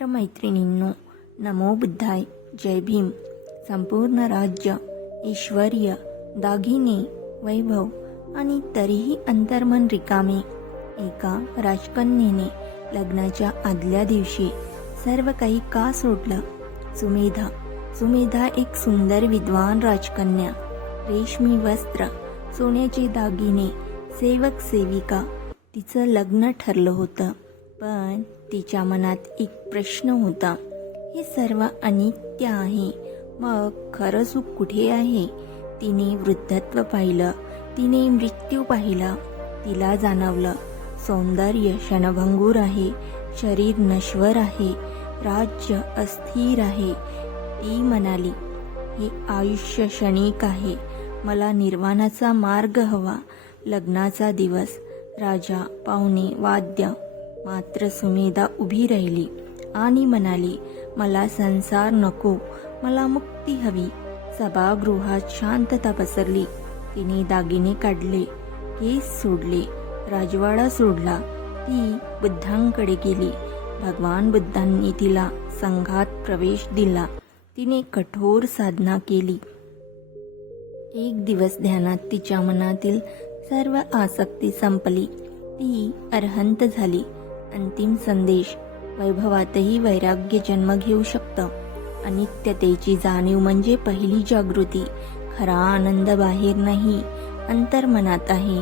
मित्रमैत्रिणींनो, नमो बुद्धाय. जय भीम. संपूर्ण राज्य, ऐश्वर्य, दागिने, वैभव आणि तरीही अंतर्मन रिकामे. एका राजकन्येने लग्नाच्या आदल्या दिवशी सर्व काही का सोडलं? सुमेधा एक सुंदर विद्वान राजकन्या. रेशमी वस्त्र, सोन्याचे दागिने, सेवक सेविका. तिचं लग्न ठरलं होतं, पण तिच्या मनात एक प्रश्न होता. हे सर्व अनित्य आहे, मग खरं सुख कुठे आहे? तिने वृद्धत्व पाहिलं, तिने मृत्यू पाहिला. तिला जाणवलं सौंदर्य क्षणभंगूर आहे, शरीर नश्वर आहे, राज्य अस्थिर आहे. ती म्हणाली, हे आयुष्य क्षणिक आहे, मला निर्वाणाचा मार्ग हवा. लग्नाचा दिवस, राजा, पाहुणे, वाद्य. मात्र सुमेधा उभी राहिली आणि म्हणाली, मला संसार नको, मला मुक्ती हवी. सभागृहात शांतता पसरली. तिने दागिने काढले, केस सोडले, राजवाडा सोडला. ती बुद्धांकडे गेली. भगवान बुद्धांनी तिला संघात प्रवेश दिला. तिने कठोर साधना केली. एक दिवस ध्यानात तिच्या मनातील सर्व आसक्ती संपली. ती अरहंत झाली. अंतिम संदेश, वैभवातही वैराग्य जन्म घेऊ शकतं. अनित्यतेची जाणीव म्हणजे पहिली जागृती. खरा आनंद बाहेर नाही, अंतर्मनात आहे.